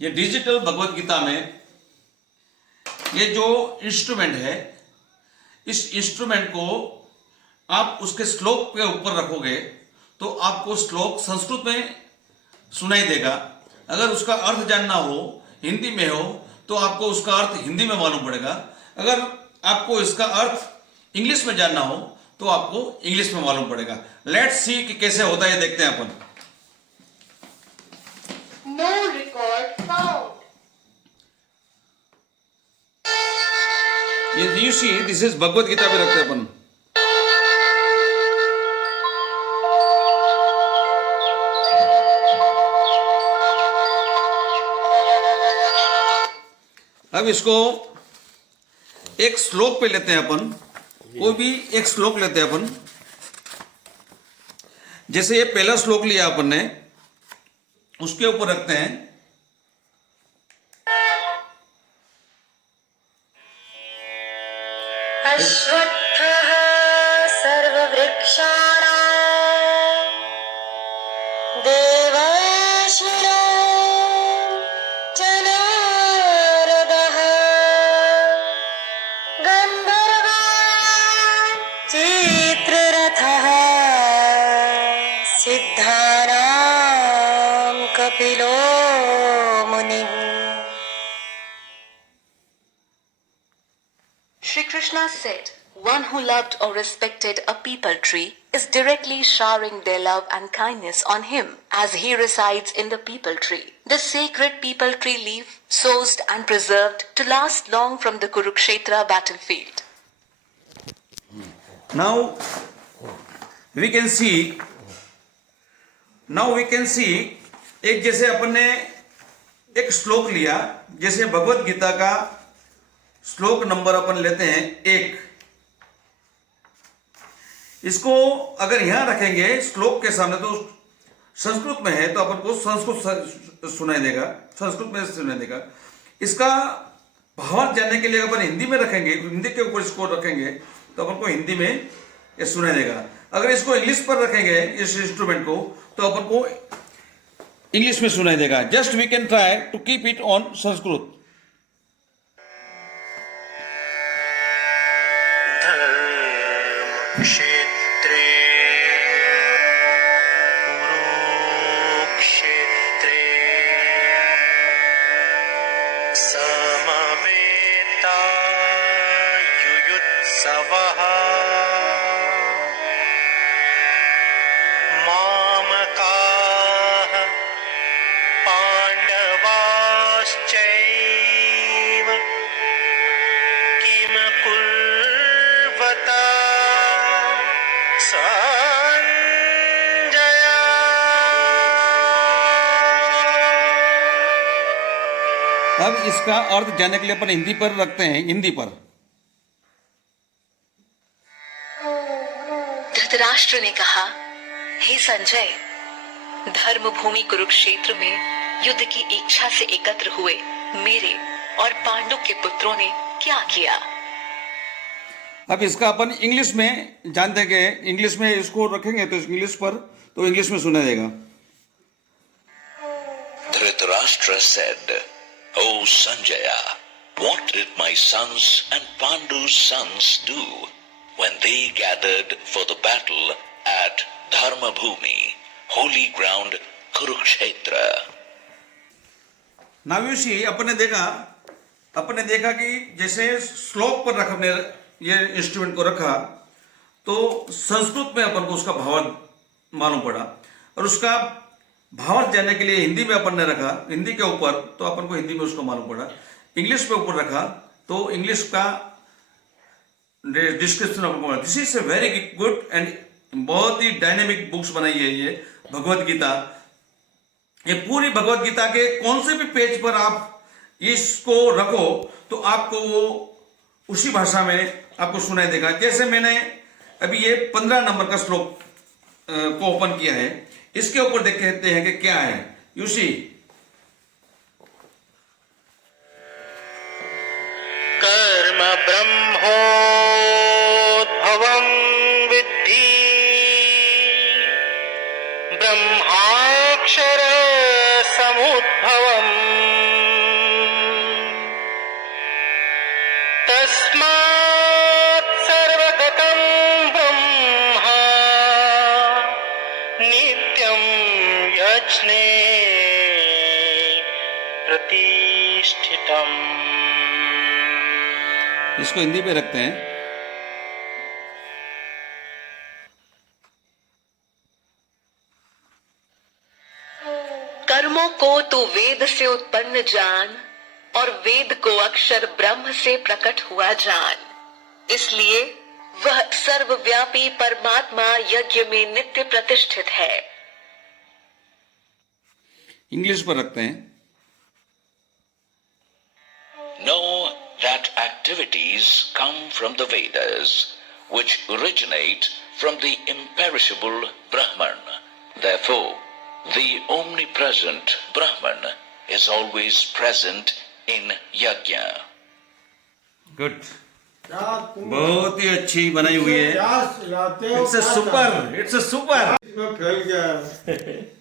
ये डिजिटल भगवत गीता में ये जो इंस्ट्रूमेंट है, इस इंस्ट्रूमेंट को आप उसके श्लोक के ऊपर रखोगे तो आपको श्लोक संस्कृत में सुनाई देगा। अगर उसका अर्थ जानना हो, हिंदी में हो, तो आपको उसका अर्थ हिंदी में मालूम पड़ेगा। अगर आपको इसका अर्थ इंग्लिश में जानना हो तो आपको इंग्लिश में मालूम पड़ेगा। लेट्स सी कि कैसे होता है, देखते हैं अपन। No record found. ये you see this is Bhagavad Gita पे रखते हैं अपन। अब इसको एक श्लोक पे लेते हैं अपन, कोई भी एक श्लोक लेते हैं अपन। जैसे ये पहला श्लोक लिया अपन ने, उसके ऊपर रखते हैं अश्वत्थः सर्ववृक्षाणां देवर्षिणां च नारदः गन्धर्वान् चित्ररथः सिद्धानां कपिलो मुनिः। Shri Krishna said, "One who loved or respected a peepal tree is directly showering their love and kindness on him as he resides in the peepal tree. The sacred peepal tree leaf sourced and preserved to last long from the Kurukshetra battlefield." now we can see एक जैसे अपन ने एक श्लोक लिया, जैसे भगवत गीता का श्लोक number अपन लेते हैं 1। इसको अगर यहां रखेंगे श्लोक के सामने तो संस्कृत में है तो अपन को संस्कृत सुनाई देगा, संस्कृत में सुनाई देगा। इसका भावार्थ जानने के लिए अपन हिंदी में रखेंगे, हिंदी के ऊपर इसको रखेंगे तो अपन को हिंदी में ये सुनाई देगा। अगर इसको इंग्लिश पर रखेंगे इस इंस्ट्रूमेंट को तो अपन को इंग्लिश में सुनाई देगा। Just we can try to keep it on Sanskrit. क्षेत्रे कुरुक्षेत्रे समवेतायुयुत्सवः मामकाः पाण्डवाश्चैव किम कुर्वता संजय। अब इसका अर्थ जानने के लिए अपन हिंदी पर रखते हैं, हिंदी पर। धृतराष्ट्र ने कहा, हे संजय, धर्म भूमि कुरुक्षेत्र में युद्ध की इच्छा से एकत्र हुए मेरे और पांडु के पुत्रों ने क्या किया? अब इसका अपन इंग्लिश में जान देंगे, इंग्लिश में इसको रखेंगे तो इंग्लिश पर तो इंग्लिश में सुना देगा। Dhritarashtra said, "O Sanjaya, what did my sons and Pandu's sons do when they gathered for the battle at Dharma Bhumi, holy ground Kurukshetra?" Now you see, अपन ने देखा कि जैसे श्लोक पर रख हमने ये इंस्ट्रूमेंट को रखा तो संस्कृत में अपन को उसका भावार्थ मालूम पड़ा, और उसका भावार्थ जानने के लिए हिंदी में अपन ने रखा, हिंदी के ऊपर तो अपन को हिंदी में उसको मालूम पड़ा। इंग्लिश पे ऊपर रखा तो इंग्लिश का डिस्क्रिप्शन अपन को मिला। This is a very good and बहुत ही डायनेमिक बुक्स बनाई है ये भगवत गीता। ये पूरी भगवत गीता के कौन से भी पेज पर आप इसको रखो तो आपको वो उसी भाषा में आपको सुनाई देगा। जैसे मैंने अभी ये 15 नंबर का श्लोक को ओपन किया है, इसके ऊपर देखते हैं कि क्या है। यू सी, कर्म ब्रह्मोद्भवं विद्धि ब्रह्माक्षर समुद्भवम् यज्ञे प्रतिष्ठितम्। इसको हिंदी पे रखते हैं। कर्मों को तो वेद से उत्पन्न जान और वेद को अक्षर ब्रह्म से प्रकट हुआ जान। इसलिए वह सर्वव्यापी परमात्मा यज्ञ में नित्य प्रतिष्ठित है। इंग्लिश पर रखते हैं। Know that activities come from the Vedas, which originate from the imperishable Brahman. Therefore, the omnipresent Brahman is always present in yajna. Good, बहुत ही अच्छी बनाई हुई है। It's a super, it's a super. फैल गया